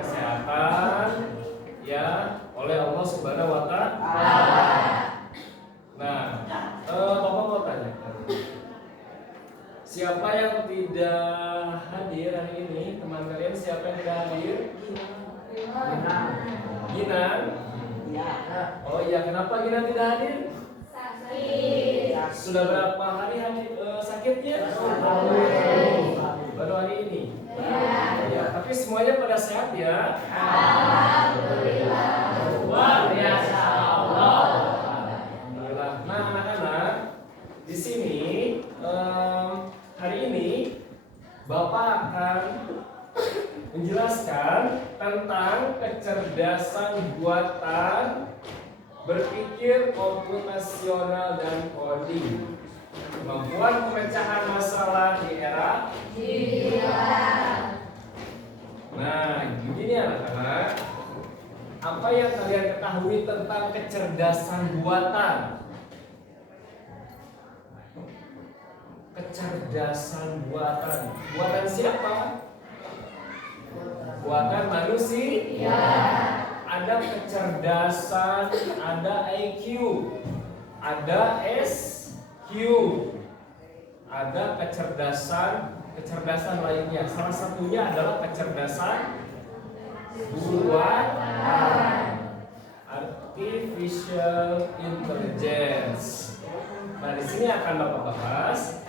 kesehatan ya oleh Allah Subhanahu wa Ta'ala. Nah, Bapak mau tanya, siapa yang tidak hadir hari ini? Teman kalian siapa yang tidak hadir? Ginan. Oh iya, kenapa Ginan tidak hadir? Sakit. Sudah berapa hari sakitnya? Baru hari ini. Ya, tapi semuanya pada sehat ya. Alhamdulillah. Luar biasa Allah. Alhamdulillah. Nah, anak-anak, di sini hari ini Bapak akan menjelaskan tentang kecerdasan buatan, berpikir komputasional dan coding, kemampuan pemecahan masalah di era digital. Nah, begini anak-anak, apa yang kalian ketahui tentang kecerdasan buatan? Kecerdasan buatan, buatan siapa? Buatan manusia. Ada kecerdasan, ada IQ, ada SQ, ada kecerdasan lainnya. Salah satunya adalah kecerdasan buatan, artificial intelligence. Nah, di sini akan Bapak bahas.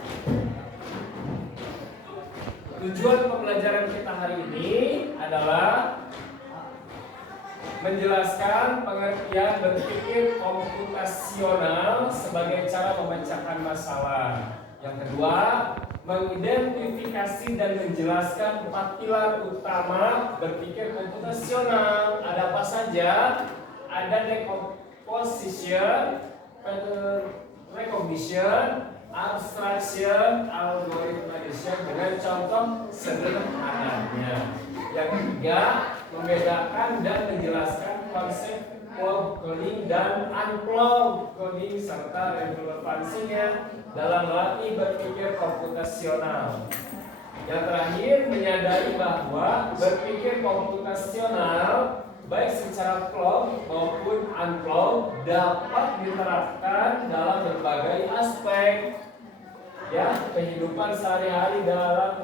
Tujuan pembelajaran kita hari ini adalah menjelaskan pengertian berpikir komputasional sebagai cara memecahkan masalah. Yang kedua, mengidentifikasi dan menjelaskan 4 pilar utama berpikir komputasional. Ada apa saja? Ada decomposition, pattern recognition, abstraction, algoritmization dengan contoh sederhananya. Yang ketiga, membedakan dan menjelaskan konsep cloud coding dan uncloud coding serta relevansinya dalam melatih berpikir komputasional. Yang terakhir, menyadari bahwa berpikir komputasional baik secara cloud maupun uncloud dapat diterapkan dalam berbagai aspek ya kehidupan sehari-hari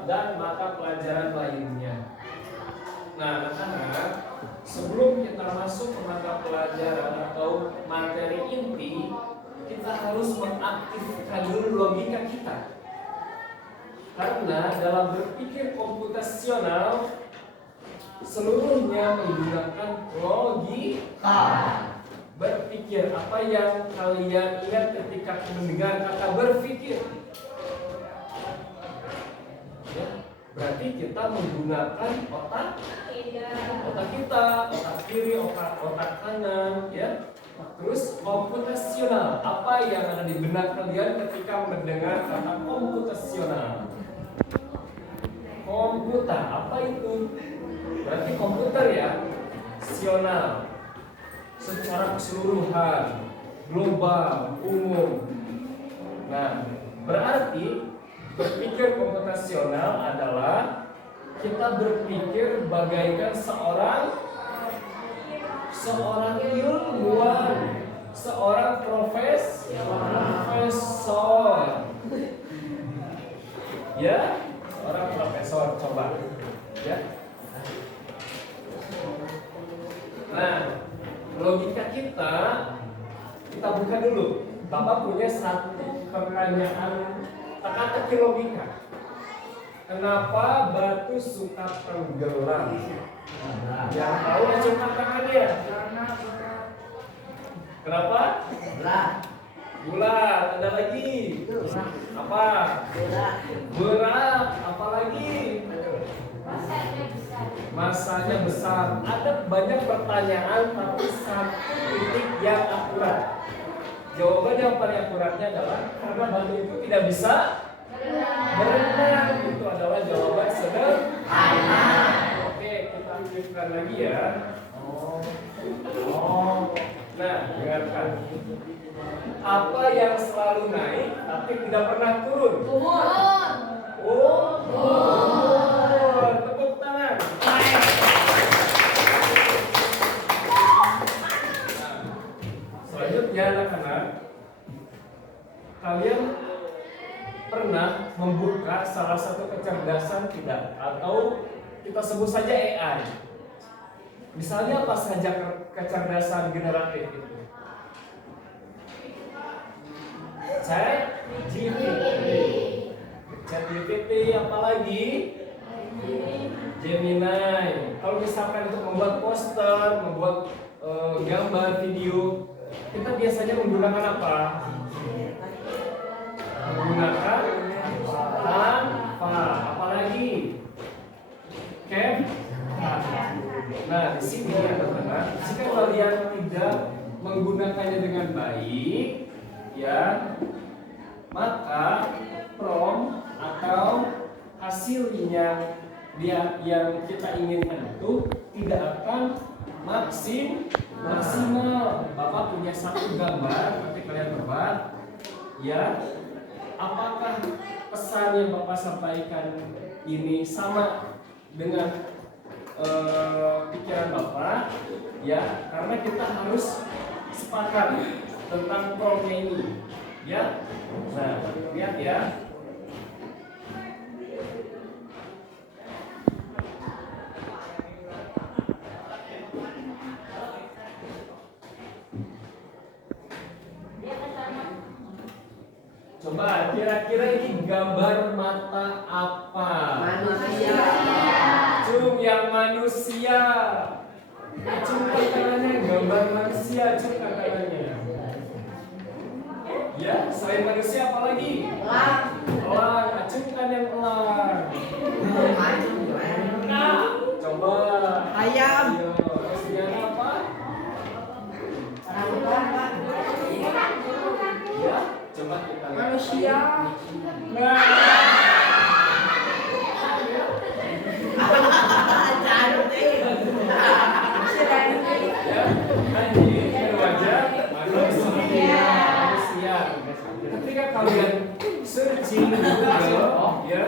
dan mata pelajaran lainnya. Nah, anak-anak, sebelum kita masuk ke mata pelajaran atau materi inti, kita harus mengaktifkan dulu logika kita. Karena dalam berpikir komputasional seluruhnya menggunakan logika. Berpikir, apa yang kalian ingat ketika mendengar kata berpikir? Ya, berarti kita menggunakan otak kita, otak kiri, otak kanan, ya. Terus komputasional, apa yang ada di benak kalian ketika mendengar kata komputasional? Komputer, apa itu? Berarti komputer ya, sional, secara keseluruhan, global, umum. Nah, berarti berpikir komputasional adalah kita berpikir bagaikan seorang ilmuwan, seorang profesor. Ya, seorang profesor, coba. Ya. Nah, logika kita buka dulu. Bapak punya satu pertanyaan teka-teki logika. Kenapa batu suka tenggelam? Yang tahu acungkan tangannya. Kenapa? Bulat. Ada lagi? Apa? Berat. Apa lagi? Masanya besar. Ada banyak pertanyaan tapi satu titik yang akurat. Jawaban yang paling akuratnya adalah karena batu itu tidak bisa berenang. Itu adalah jawaban sederhana. Oke, kita lanjutkan lagi ya. Nah, dengarkan. Apa yang selalu naik tapi tidak pernah turun? Umur. Tepuk tangan. tidak? Atau kita sebut saja AI. Misalnya apa saja kecerdasan generatif itu? ChatGPT, apalagi Gemini. Kalau misalkan untuk membuat poster, membuat gambar, video, kita biasanya menggunakan apa? Menggunakan Canva, apalagi Canva. Nah, di sini teman-teman, jika kalian tidak menggunakannya dengan baik, ya, maka prompt atau hasilnya yang kita inginkan itu tidak akan maksimal. Bapak punya satu gambar, nanti kalian buat, ya, apakah pesan yang Bapak sampaikan ini sama dengan pikiran Bapak, ya, karena kita harus sepakat tentang promptnya ini, ya. Nah, lihat ya. Coba kira-kira ini gambar mata apa? Manusia. Cung yang manusia. Cung katanya gambar manusia, cung katanya. Ya, selain manusia apa lagi? Elang. Acung kan yang elang. Coba. Ayam. Hasilnya apa? Ya, coba kita lihat. Manusia. Nah. Ya, anjing berwajah manusia. Ketika kalian searching di Google, ya,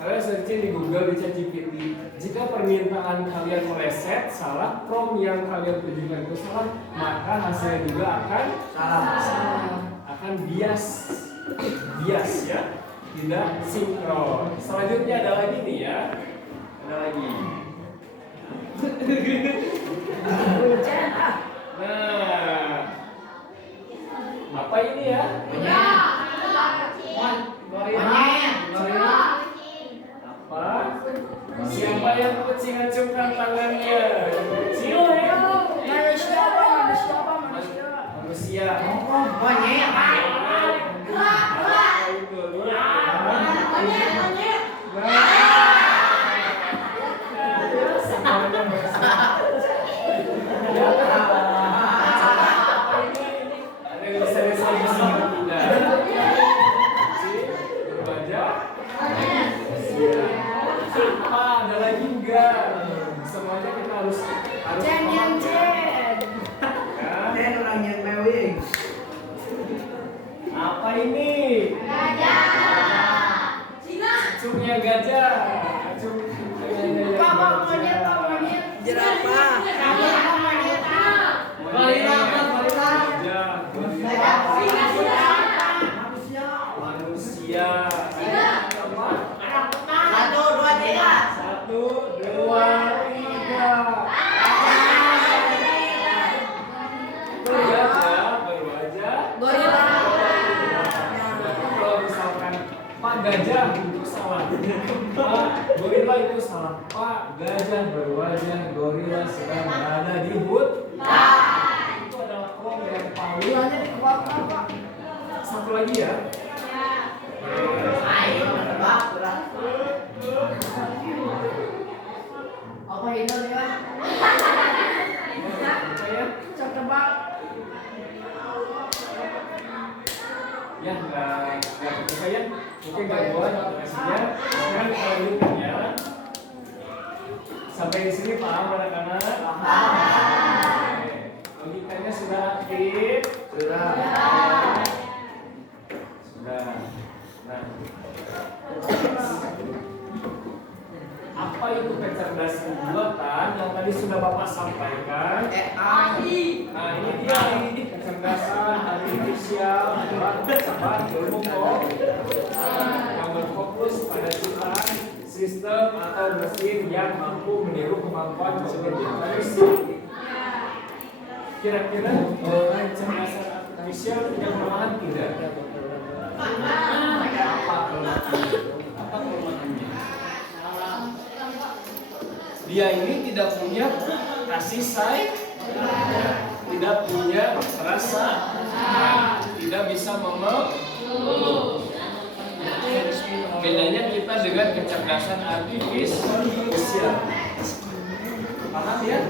kalian searching di Google di ChatGPT, jika permintaan kalian meleset salah, prompt yang kalian tujukan itu salah, maka hasilnya juga akan salah, akan bias ya, tidak sinkron. Selanjutnya ada lagi nih ya, ada lagi. Nah, apa ini ya? Apa? Siapa yang kucing acungkan tangannya? Manusia. Ada lagi enggak? Semuanya kita harus paham. Dan orang yang mewing. Apa ini? Acungnya gajah. Acung. Jerapah. Manusia. Satu, dua, tiga. Satu, dua, tiga. Berwajah. Gorila. Kalau misalkan Pak Gajah itu salah, Pak Gorila itu salah, Pak Gajah berwajah gorila sedang berada di hutan. Itu adalah prompt yang paling. Satu lagi ya. Apa itu ya? Apa ya? Ya, nggak kebuka ya. Mungkin gangguan aplikasinya. Sekarang kita lanjutkan ya. Sampai di sini paham anak-anak? Paham. Logikanya sudah aktif? Sudah. Nah, apa itu kecerdasan buatan yang tadi sudah Bapak sampaikan? AI. Nah, ini dia nih, kecerdasan artifisial buat ilmu kok yang berfokus pada ciptaan si sistem atau mesin yang mampu meniru kemampuan seperti manusia. Kira-kira kecerdasan artifisial punya kelemahan tidak? Apa kelemahannya? Dia ini tidak punya kasih sayang, tidak punya rasa, tidak bisa memeluk. Bedanya kita dengan kecerdasan artifisial. Paham ya?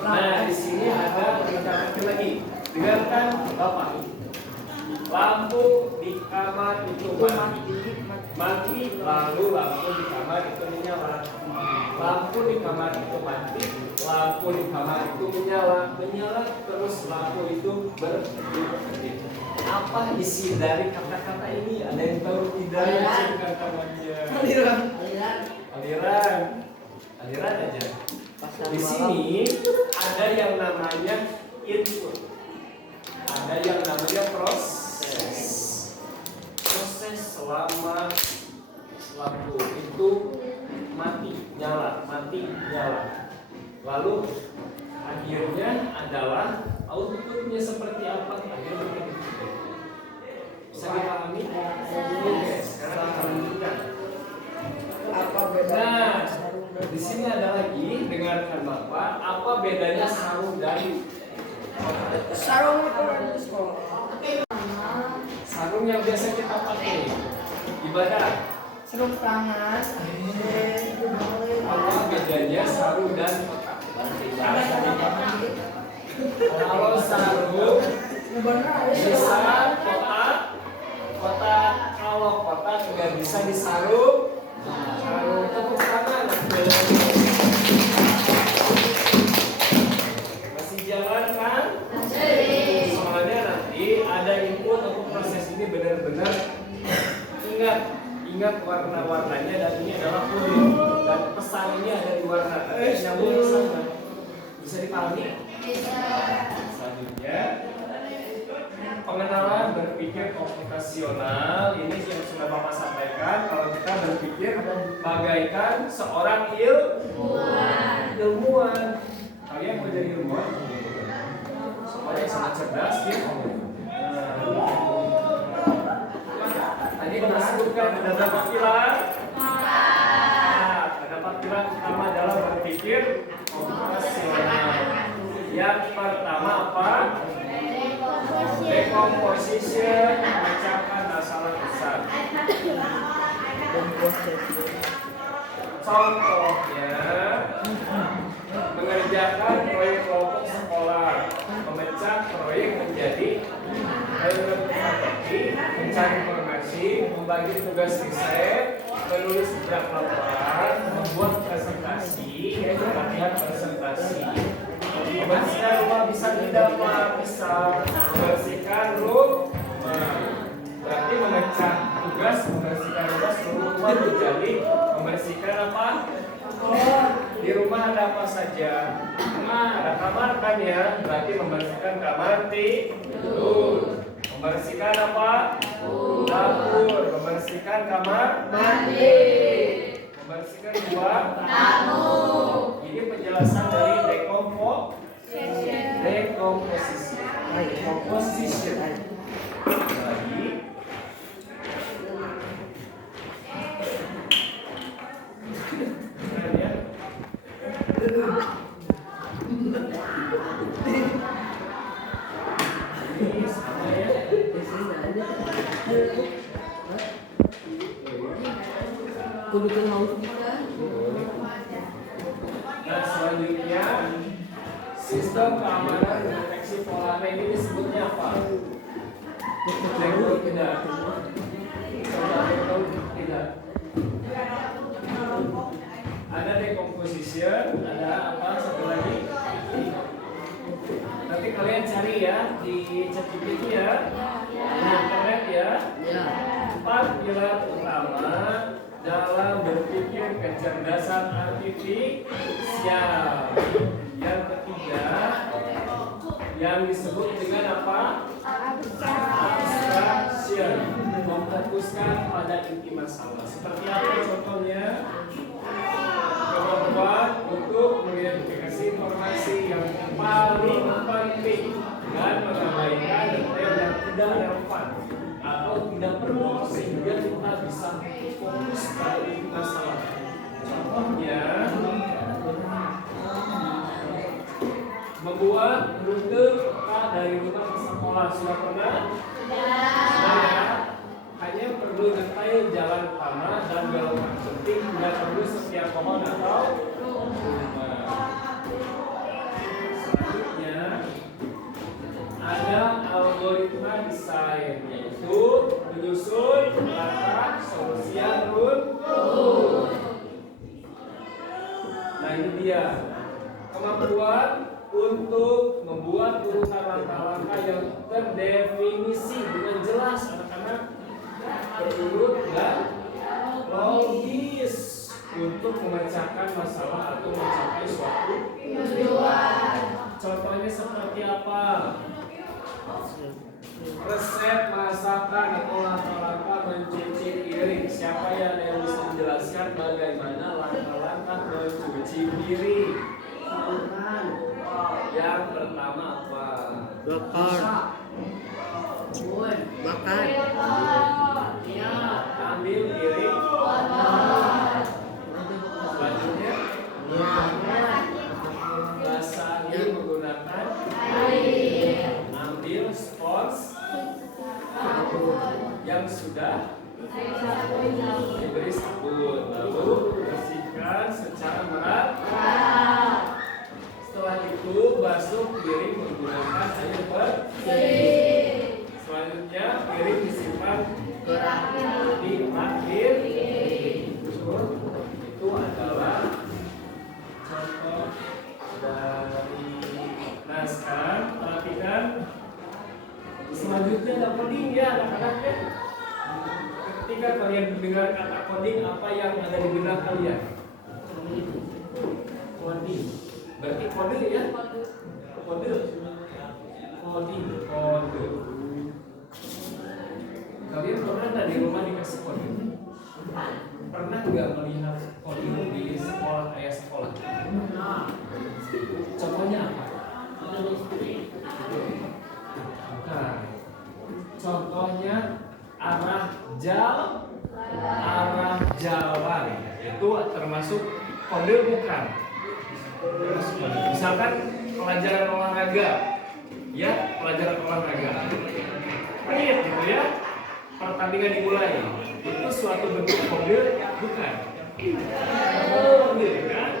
Nah, di sini ada kata lagi. Dengarkan Bapak. Lampu di kamar itu mati, lalu lampu di kamar itu menyala. Lampu di kamar itu mati, lampu di kamar itu menyala, terus lampu itu berkedip. Apa isi dari kata-kata ini? Ada yang tahu tidak? Aliran aja. Di sini ada yang namanya input, ada yang namanya proses selama lampu itu mati nyala. Lalu akhirnya adalah outputnya seperti apa? Akhirnya bisa dipahami? Oke, sekarang kita lanjutkan. Nah, di sini ada lagi, dengarkan Bapak, apa bedanya sarung dan Sarung itu di sekolah. sarung yang biasa kita pakai ibadah? Sarung tangan. Apa bedanya sarung dan kotak? Kalau sarung bisa kotak, kalau kotak nggak bisa disarung. Sarung tepuk tangan. Masih jalan kan? Soalnya nanti ada input untuk proses ini benar-benar ingat warna-warnanya, dan ini adalah kulit, dan pesan ini ada di warna. Nyambung ke sana. Bisa dipahami? Selanjutnya pengenalan berpikir komputasional. Ini yang sudah Bapak sampaikan. Kalau kita berpikir bagaikan seorang ilmuwan. Kalian mau jadi ilmuwan? Seorang yang sangat cerdas ya. Tadi kita sebutkan ada berapa pilar? Ada 4 pilar utama dalam berpikir komputasional. Yang pertama apa? Decomposition, memecahkan masalah besar. Contohnya mengerjakan proyek kelompok sekolah, memecah proyek menjadi mencari informasi, membagi tugas riset, menulis draft laporan, membuat presentasi, latihan presentasi. Membersihkan rumah bisa tidak Pak? Bisa. Membersihkan rumah berarti memecah tugas membersihkan rumah seluruh rumah menjadi membersihkan apa? Di rumah ada apa saja? Ada kamar kan ya? Berarti membersihkan kamar tidur. Membersihkan apa? Dapur. Membersihkan kamar mandi. Membersihkan ruang tamu. Ini penjelasan dari decomposition. Lagi. Nah, selanjutnya sistem keamanan deteksi pola ini disebutnya apa? Tidak. Tidak. Ada decomposition, ada apa satu lagi? Nanti kalian cari ya di ChatGPT ya, di internet ya. 4 pilar utama dalam berpikir kecerdasan artifisial. Yang ketiga yang disebut dengan apa? Abstraction. memfokuskan pada inti masalah. Seperti apa contohnya? Coba untuk mengidentifikasi informasi yang paling penting dan mengabaikan detail yang tidak relevan atau tidak perlu sehingga kita bisa fokus pada inti masalah. Contohnya membuat rute peta dari rumah ke sekolah. Sudah pernah? Sudah ya? Hanya perlu detail jalan utama dan belokan penting, tidak perlu setiap pohon atau rumah. Selanjutnya ada algoritma desain, yaitu menyusun langkah solusi yang runtut. Nah ini dia kemampuan untuk membuat urutan langkah-langkah yang terdefinisi dengan jelas, anak-anak, berurut dan logis untuk memecahkan masalah atau mencapai suatu tujuan. Contohnya seperti apa? Resep masakan atau langkah-langkah mencuci piring. Siapa yang bisa menjelaskan bagaimana langkah-langkah mencuci piring? Yang pertama apa? Bakar. Ambil piring. Selanjutnya basahi menggunakan air. Ambil spons yang sudah diberi sabun, lalu bersihkan secara merata. Setelah itu basuh piring menggunakan air bersih. Selanjutnya piring disimpan di akhir. Itu adalah contoh dari. Nah sekarang perhatikan selanjutnya ada coding ya anak-anak ya. Ketika kalian mendengar kata coding, apa yang ada di benak kalian? Coding. Berarti kode ya? Kode. Coding. Kode. Kalian pernah nggak di rumah dikasih kode? Pernah nggak melihat coding di sekolah ayah sekolah? Contohnya apa? Bukan. Contohnya arah jalan. Itu termasuk kode bukan? Misalkan pelajaran olahraga, ya pelajaran olahraga, menit gitu ya, pertandingan dimulai, itu suatu bentuk kode bukan? Kode kan?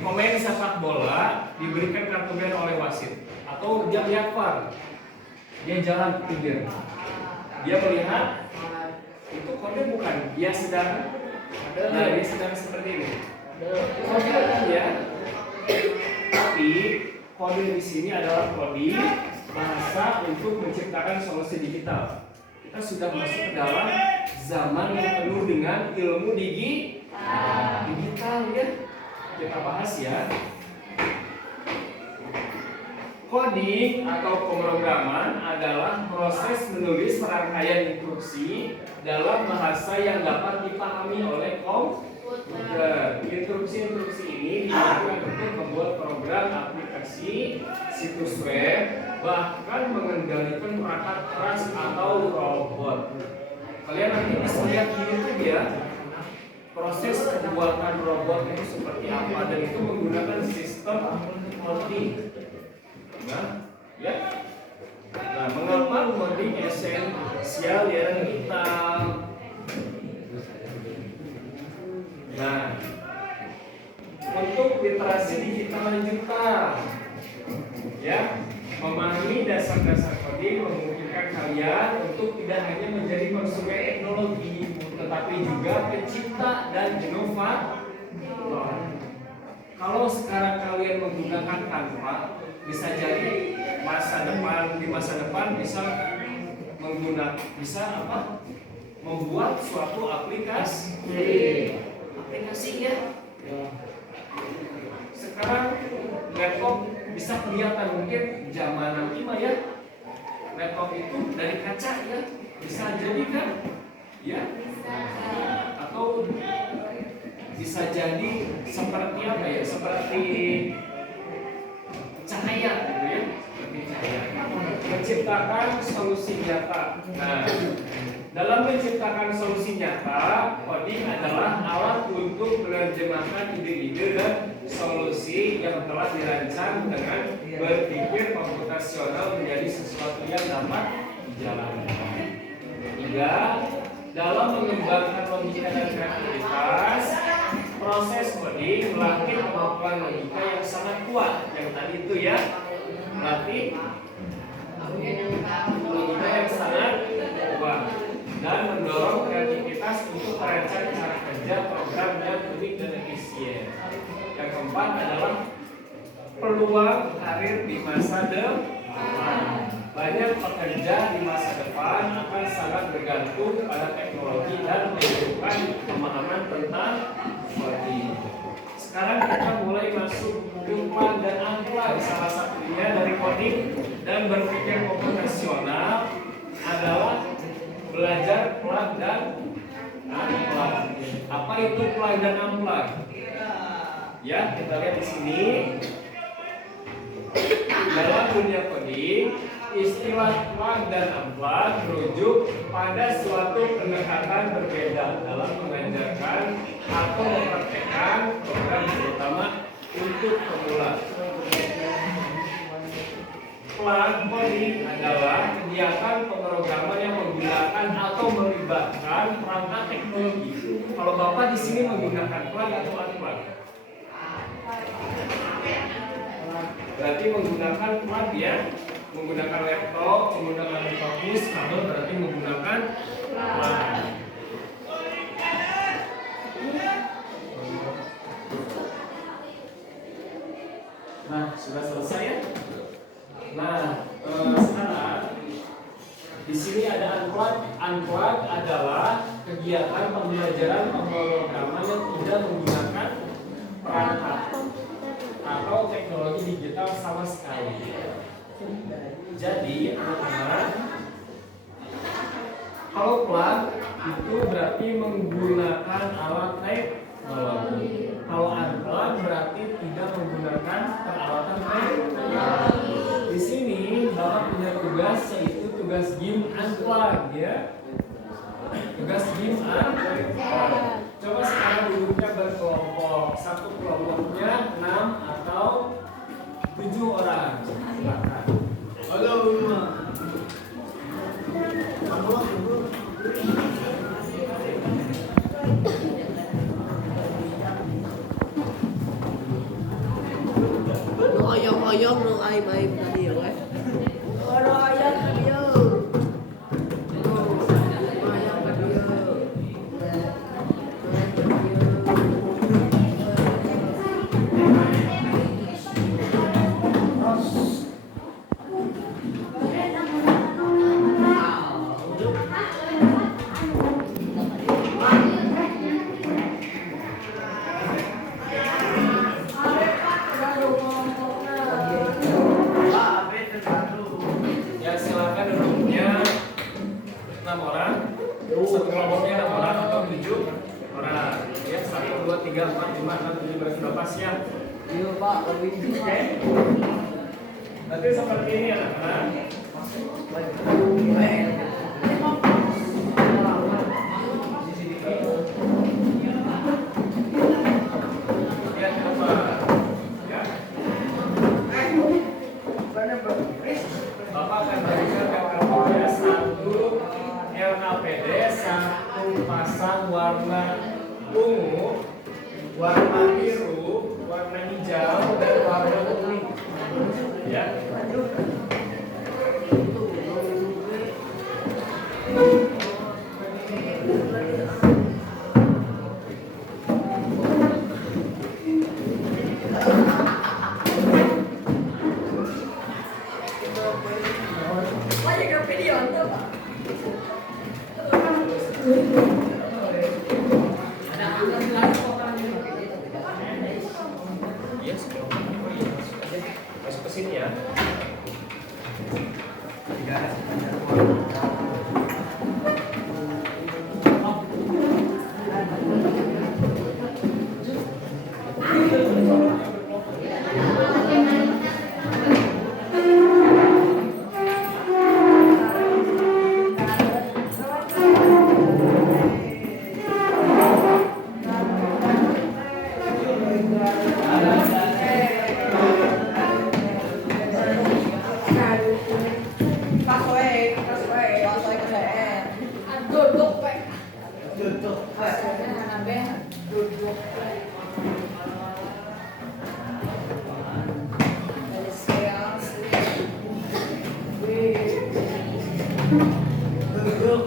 Pemain sepak bola diberikan kartu merah oleh wasit atau dia lihat VAR, dia jalan pinggir, dia melihat itu kode bukan? Dia sedang seperti ini. Kode kan ya, tapi kode di sini adalah kode bahasa untuk menciptakan solusi digital. Kita sudah masuk ke dalam zaman yang penuh dengan ilmu digital ya. Kita bahas ya. Coding atau pemrograman adalah proses menulis serangkaian instruksi dalam bahasa yang dapat dipahami oleh komputer. Instruksi-instruksi ini digunakan untuk membuat program aplikasi, situs web, bahkan mengendalikan perangkat keras atau robot. Kalian nanti bisa lihat di YouTube ya, proses pembuatan robot itu seperti apa, dan itu menggunakan sistem coding. Nah, ya. Nah, mengapa coding esensial di era digital? Nah, untuk literasi digital lanjutan, ya, memahami dasar-dasar coding memungkinkan kalian untuk tidak hanya menjadi konsumen teknologi, tetapi juga pencipta dan inovator. Kalau sekarang kalian menggunakan Canva, bisa jadi di masa depan bisa membuat suatu aplikasi ya. Sekarang laptop bisa kelihatan, mungkin zaman nanti mah ya, laptop itu dari kaca ya, Bisa jadi kan? Ya. Atau bisa jadi seperti apa ya? Seperti cahaya gitu ya. Seperti cahaya. Menciptakan solusi nyata. Nah, dalam menciptakan solusi nyata, coding adalah alat untuk menerjemahkan ide-ide dan solusi yang telah dirancang dengan berpikir komputasional menjadi sesuatu yang dapat dijalankan. 3. Dalam mengembangkan logika dan kreativitas, proses coding melatih kemampuan logika yang sangat kuat. Yang tadi itu ya, melatih logika yang sangat kuat dan mendorong kreativitas untuk merancang cara kerja program yang unik dan efisien. Yang keempat adalah peluang karir di masa depan. Banyak pekerja di masa depan akan sangat bergantung pada teknologi dan membutuhkan pemahaman tentang coding. Sekarang kita mulai masuk ke plug dan unplug. Salah satunya dari coding dan berpikir komputasional adalah belajar plug dan unplug. Apa itu plug dan unplug? Ya, kita lihat di sini. Dalam dunia coding, istilah plug dan unplug merujuk pada suatu pendekatan berbeda dalam mengajarkan atau mempraktekkan program terutama untuk pemula. Plug coding adalah kegiatan pemrograman yang menggunakan atau melibatkan perangkat teknologi. Kalau Bapak di sini menggunakan plug atau unplug? Berarti menggunakan plug ya, menggunakan laptop, menggunakan fokus, kabel berarti menggunakan plug. Nah, sudah selesai ya. Nah, sekarang di sini ada unplug. Unplug adalah kegiatan pembelajaran pemrograman yang tidak menggunakan perangkat atau teknologi digital sama sekali. Jadi, anak-anak, kalau plug itu berarti menggunakan alat teknologi. Kalau unplug berarti tidak menggunakan peralatan teknologi. Di sini Bapak punya tugas, yaitu tugas game unplug ya. Tugas game unplug. Coba sekarang duduknya berkelompok. Satu kelompoknya 6 atau 7 orang. Silakan. Halo, Lu oyong-oyong lu aib-aib tadi ya, weh. Ora ayam tadi yo. Ayam tadi yo. Ya silakan duduknya 6 orang. Satu kelompoknya 6 orang atau 7 orang. Ya 1, 2, 3, 4, 5, 6, 7 berarti sudah pas ya. Iya, Pak, lebih Oke. Nanti seperti ini anak-anak. Lihat apa? Ya. Bapak akan berikan KTP satu LKPD, satu pasang warna ungu, warna biru, warna hijau, dan warna kuning. Ya. Iya, masuk ke sini ya. Tidak ada Duduk, Pak. Duduk. Duduk. Duduk.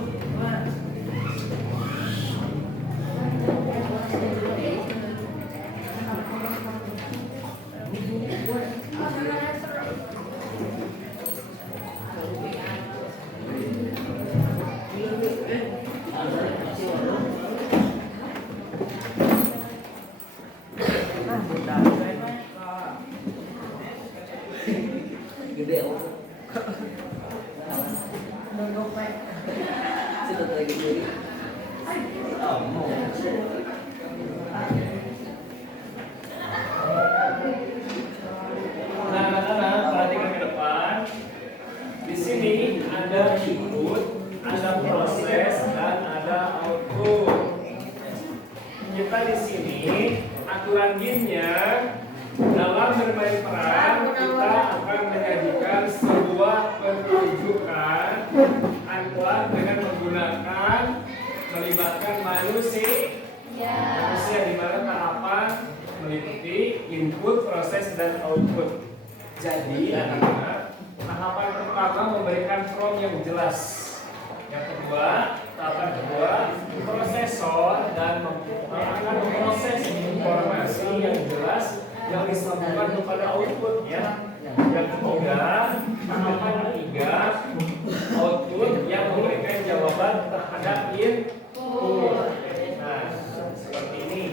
Gede om. Duduk, Pak. Situ lagi diri. Oh, mau. Nah, anak-anak, perhatikan ke depan. Di sini ada input, ada proses, dan ada output. Kita di sini aturan gamenya dalam bermain peran kita akan menyajikan sebuah pertunjukan antuan dengan menggunakan melibatkan manusia di mana tahapan meliputi input, proses, dan output. Jadi anak-anak, tahapan pertama memberikan prompt yang jelas. Yang kedua, tahapan kedua, prosesor dan akan memproses informasi yang jelas yang disambungkan kepada output ya. Yang ketiga, tahapan ketiga, output yang memberikan jawaban terhadap input. Nah, seperti ini.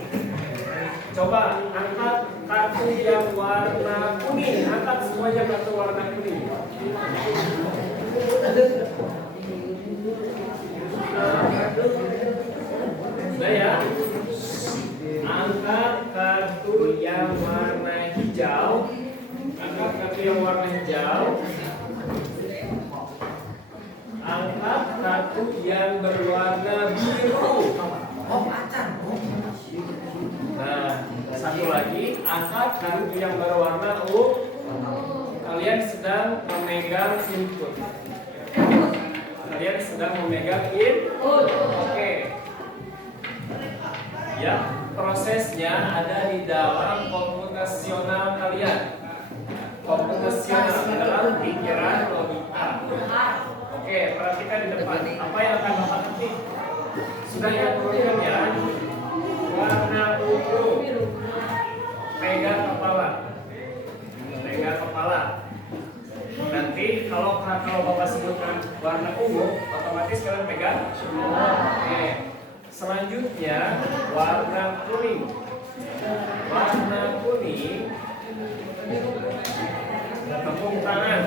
Coba angkat kartu yang warna kuning. Angkat semuanya kartu warna kuning. Sudah ya. Angkat kartu yang warna hijau. Angkat kartu yang warna hijau. Angkat kartu yang berwarna biru. Oh, acan. Nah, satu lagi, angkat kartu yang berwarna ungu. Kalian sedang memegang input. Kalian sedang memegang input. Oke. Ya, prosesnya ada di dalam komputasional kalian. Komputasional dalam pikiran logika. Oke, perhatikan di depan. Apa yang akan Bapak ketik? Sudah ya, turunkan ya. Warna ungu. Pegang kepala. Pegang kepala. Nanti kalau Bapak sebutkan warna ungu, otomatis kalian pegang. Oke. Selanjutnya warna kuning. Warna kuning. Tepuk tangan.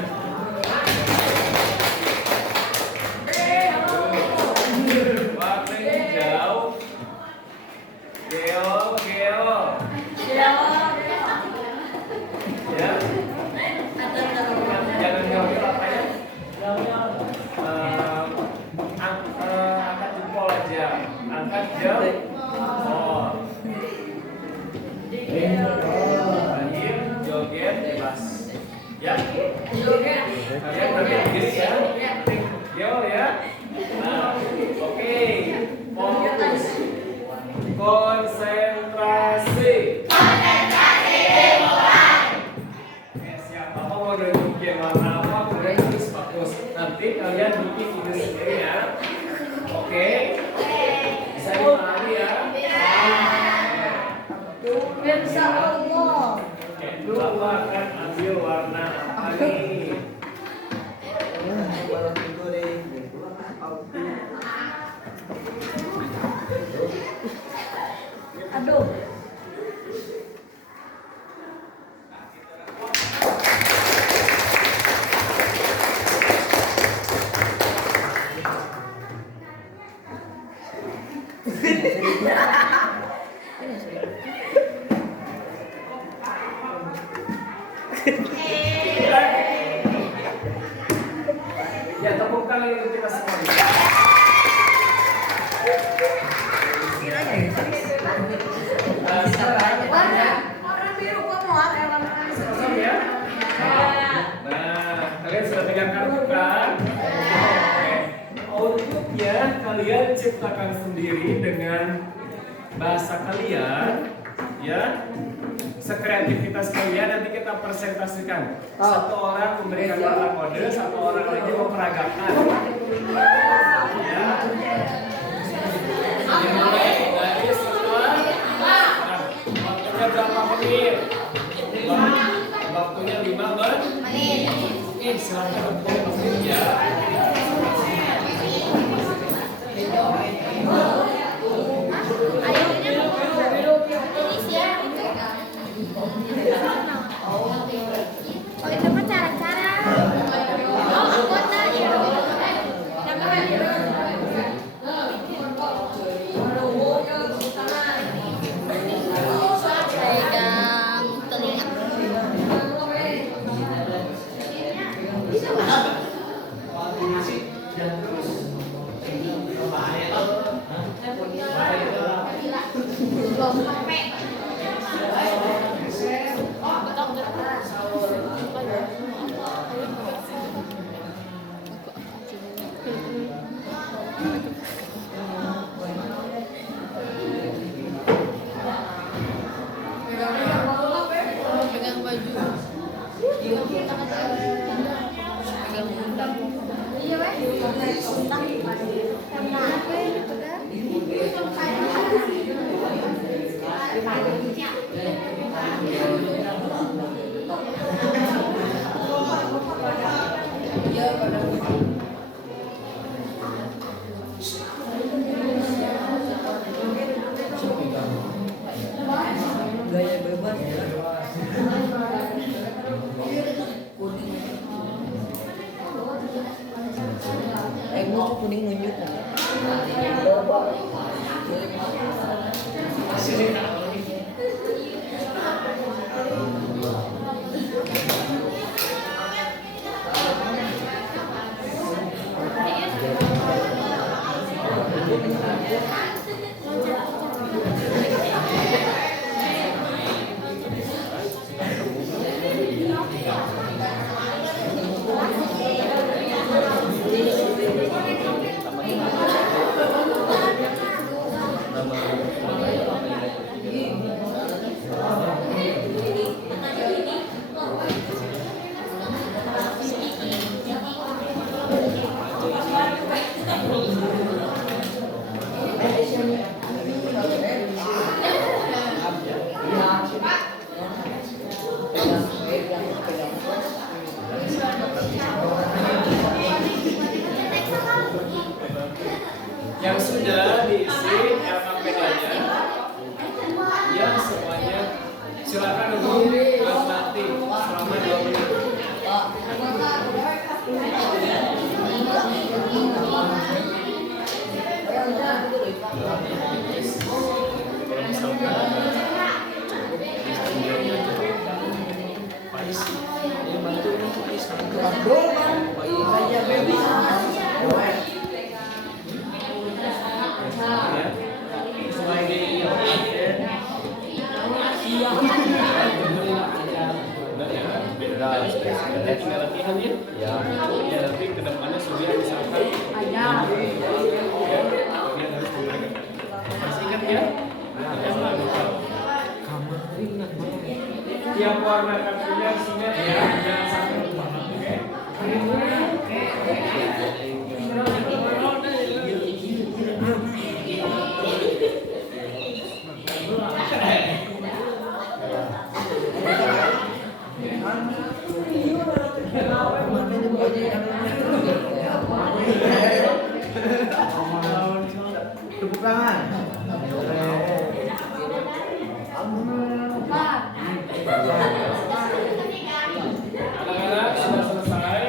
Warna hijau. Geo. Ya. Jangan jauh apa ya? Angkat jempol aja. Angkat jempol. Terakhir joget bebas. Ya. Kalian berdiri diri ya. Yo ya. Nah, oke. Fokus. Konsentrasi. Siapa mau nunjukin warna apa? Bagus. Nanti kalian bikin ide sendiri ya. Oke. Bisa dipahami ya. Insya Allah. Oke, Bapak akan ambil warna apa nih? Aduh. Ya, tepuk tangan untuk kita semua. Sekarang Warna biru kamu warna kosong ya. Nah, kalian sudah pegang kartu kan? Oke. Outputnya kalian kalian ciptakan sendiri dengan bahasa kalian, ya. Sekreativitas kalian nanti kita presentasikan. Satu orang memberikan kata kode, satu orang lagi memperagakan. Ya. Dimulai dari semua. Nah, waktunya berapa menit? Waktunya 5 menit. Oke, silakan untuk menit ya. Oh itu mah cara-cara. Oh anggota ya. Pegang telinga. Pegang baju. Pegang undang. Iya, Wei. Undang. Karena apa itu kan? Iya, pada Gaya bebas. Gua kuning nunjuk kan. Yang sudah diisi LKPK-nya, yang semuanya silakan untuk menikmati selama 2 menit. Tinggal latihan ya. Ya, nanti kedepannya Surya misalkan dia harus dimakan. Masih ingat ya? Tiap warna kartunya isinya ya, jangan sampai lupa. Oke. Tepuk tangan. Anak-anak sudah selesai.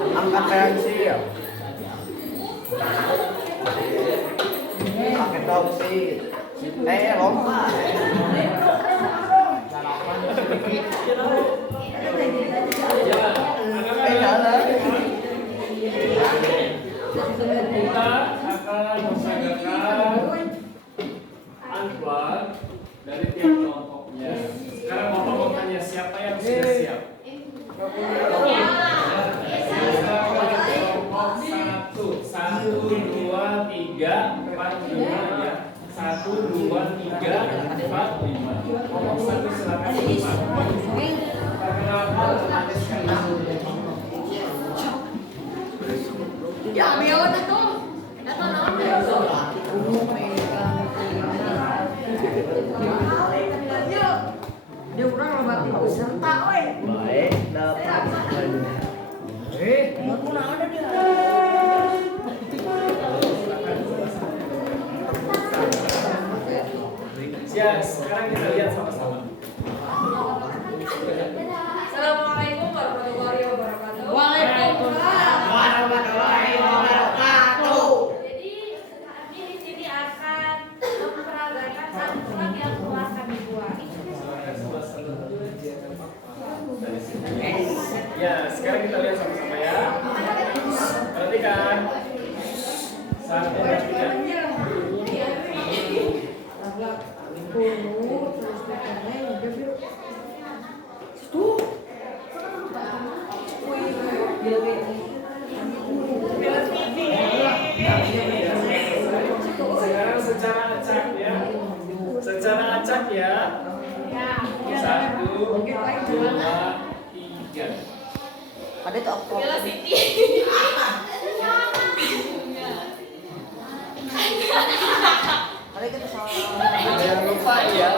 Angkat reaksi ya. Pakai topsi. Lompat. Siapa yang sudah siap? Satu, dua, tiga, empat, lima ya. 1, 2, 3, 4, 5. Kelompok 1 silakan lima. Perkenalkan teman sekalian. Ya, ambil itu tuh. Datang naon deh. Dia kurang lebat peserta, weh. Baik, dapat. Aku nak ada dia. Ya, sekarang kita lihat sama-sama. Assalamualaikum warahmatullahi wabarakatuh. Waalaikumsalam warahmatullahi wabarakatuh. Jadi kami di sini akan memperagakan satu surat yang telah kami buat. Ya, sekarang kita lihat sama-sama ya. Perhatikan. Satu, perhatikan. Sekarang secara acak ya. Secara acak ya. 1, 2, 3. Ada tuh apa? Bella Siti. Ada kita salah. Jangan lupa ya.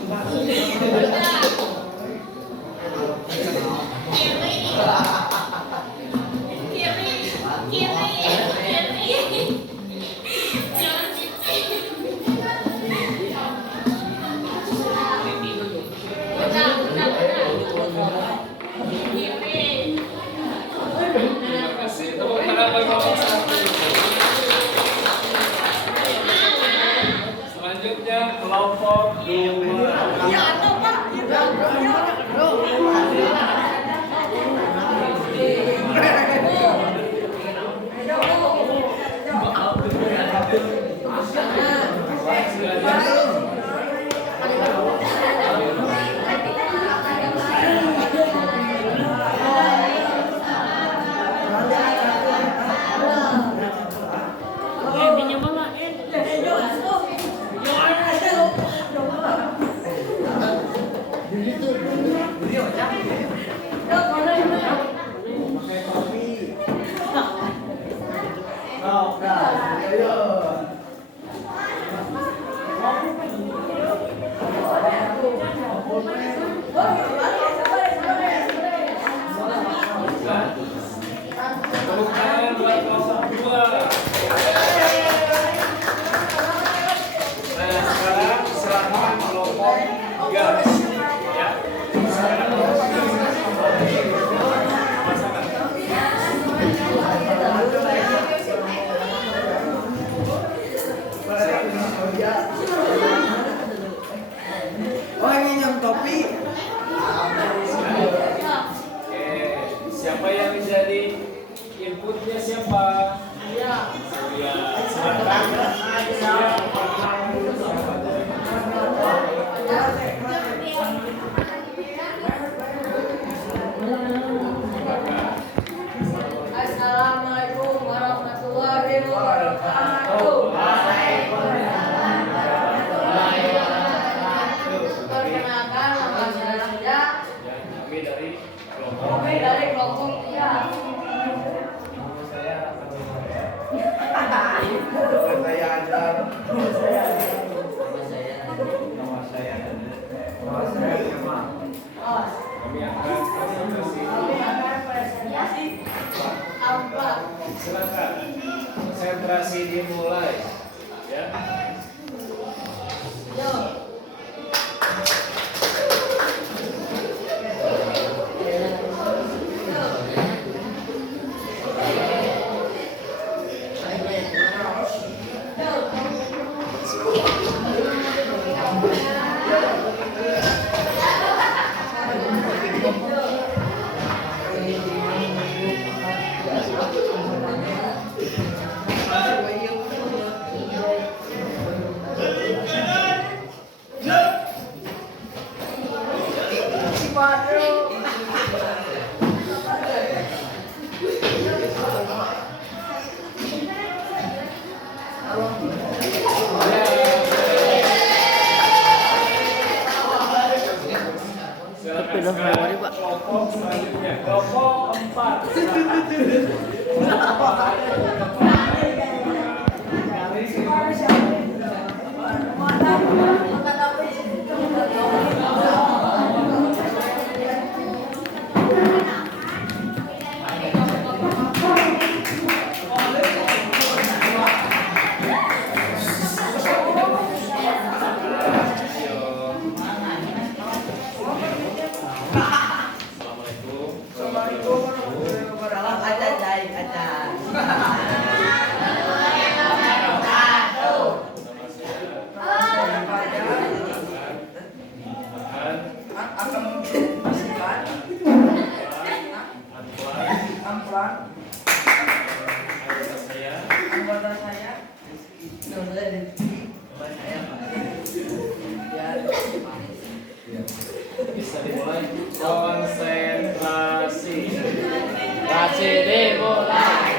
Terima kasih. Tepuk tangan bagi kelompok 1. Selanjutnya kelompok 2. Tepuk tangan buat kelompok 2. Nah, sekarang silakan kelompok 3. Ya. Sekarang pasangan. Oh, ini yang topi. Oke, siapa yang menjadi inputnya siapa? Ya, silakan. Assalamualaikum warahmatullahi wabarakatuh. Perkenalkan nama saya Rida. Kami dari kelompok. Kami dari kelompok 3. Saya ajar. Kami akan presentasi. Silakan. Konsentrasi dimulai. Ya. Silakan sekarang kelompok selanjutnya, kelompok 4. Bisa dimulai. Konsentrasi. Konsentrasi dimulai.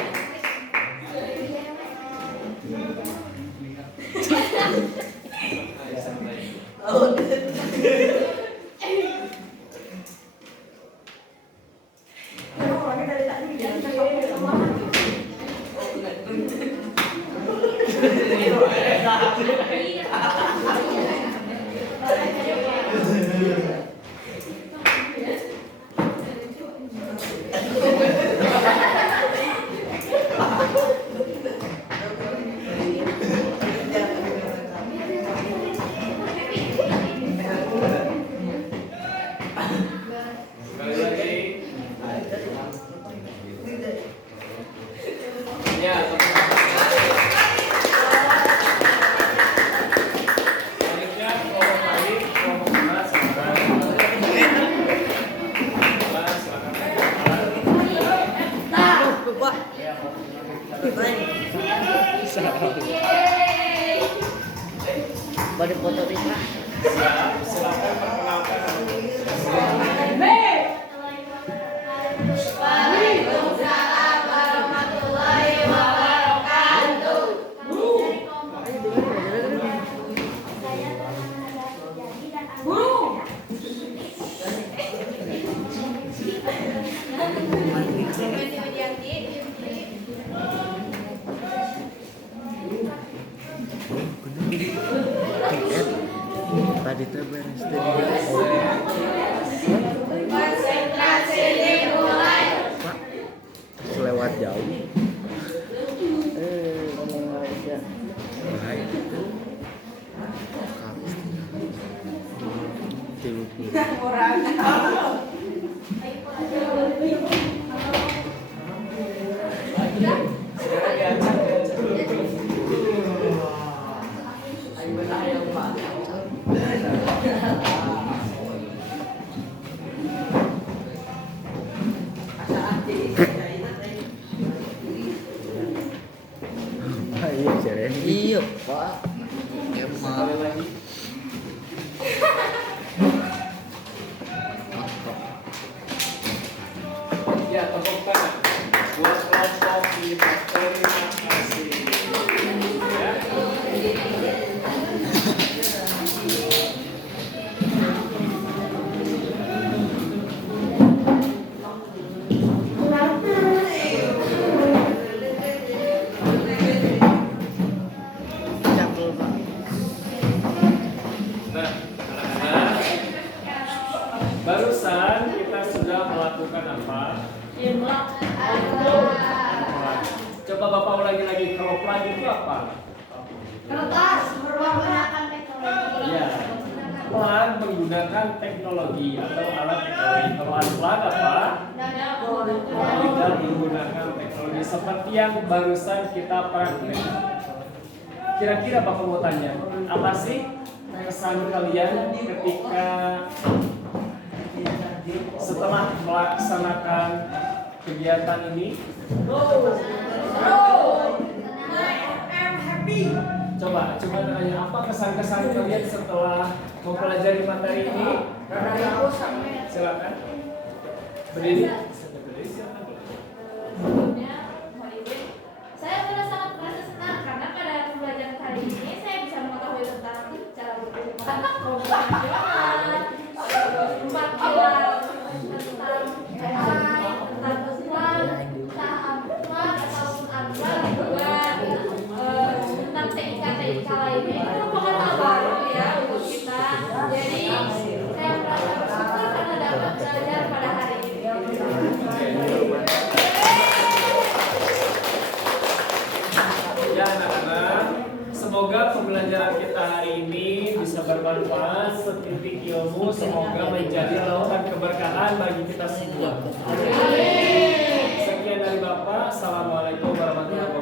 Sekali lagi. Ya, selanjutnya kelompok tadi, kelompok 4 silakan. Balik foto Risa. Siap, silakan perkenalkan nama diri. Waalaikumsalam warahmatullahi wabarakatuh. Tadi tuh beres Konsentrasi dimulai. Pak. Lewat jauh. Ngomong aja. Baik. Iya, Pak. Sekali lagi. Ya, tepuk tangan buat kelompok 5. Terima kasih. Ya. Nah, anak-anak, barusan kita sudah melakukan apa? Coba Bapak ulangi lagi, kalau pelan itu apa? Kertas menggunakan teknologi. Ya, pelan menggunakan teknologi atau alat teknologi. Kalau pelan apa? Tidak menggunakan teknologi seperti yang barusan kita praktek. Kira-kira Bapak mau tanya, apa sih kesan kalian ketika setelah melaksanakan kegiatan ini? Coba tanya apa kesan-kesan kalian setelah mempelajari materi ini? Silakan. Berdiri. Sebelumnya, mohon izin. Saya sudah sangat merasa senang karena pada pembelajaran kali ini saya bisa mengetahui tentang cara berpikir konvensional, empat pilar tentang AI, tentang pesan, entah amuan ataupun amuan juga tentang TIK lainnya. Itu merupakan hal baru ya untuk kita. Jadi saya merasa bersyukur karena dapat belajar pada hari ini. Ya anak-anak, semoga pembelajaran kita hari ini bisa bermanfaat setitik ilmu, semoga menjadi lautan keberkahan bagi kita semua. Sekian dari Bapak, Assalamualaikum warahmatullahi wabarakatuh.